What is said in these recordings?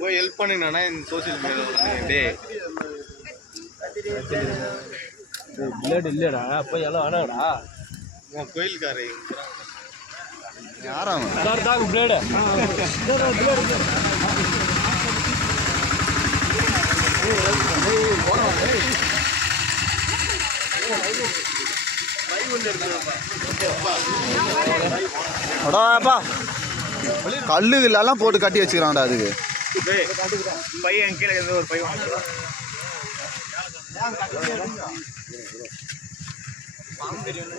போய் ஹெல்ப் பண்ணுங்கண்ணா இந்த சோசியல் மீடியாவில் டே பிளேட் இல்லைடா போய் எல்லாம் வேணாடா உன் கோயிலுக்காரு யாரும் பிளேடு அடாப்பா கல்லுகளெல்லாம் போட்டு கட்டி வச்சுக்கிறான்டா அதுக்கு. பையன் கீழே ஒரு பையன் தெரியும்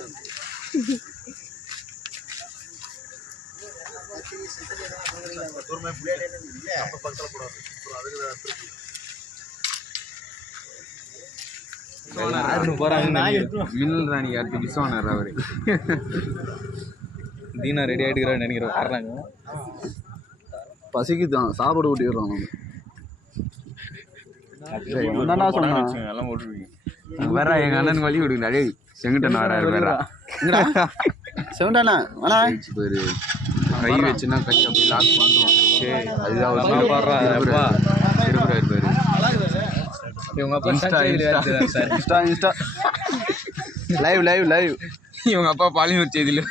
பக்கத்தில் போடாது. அதுக்கு மின்னல் ராணி அடுத்து விஸ்வனர் அவரு. தீனா ரெடி ஆகிட்டுக்கிறான்னு நினைக்கிறேன். வர்றாங்க. பசிக்கு தான். சாப்பாடு ஊட்டி விடுறான் என்னடா சொன்னான். எல்லாம் போட்டுருக்கீங்க வேற எங்க அண்ணன் வழி விடுங்க. அடே செங்கட்டன் வராரு வேற. வேணா பேரு. கை வச்சுன்னா கை அப்படி லாக் பண்றோம் அதுதான் ஒரு அப்பா பாடுறா, அப்பா. திருப்புறாரு பேரு இவங்க அப்பா insta, sir insta insta live live live இவங்க அப்பா பாலிமர் செய்தியில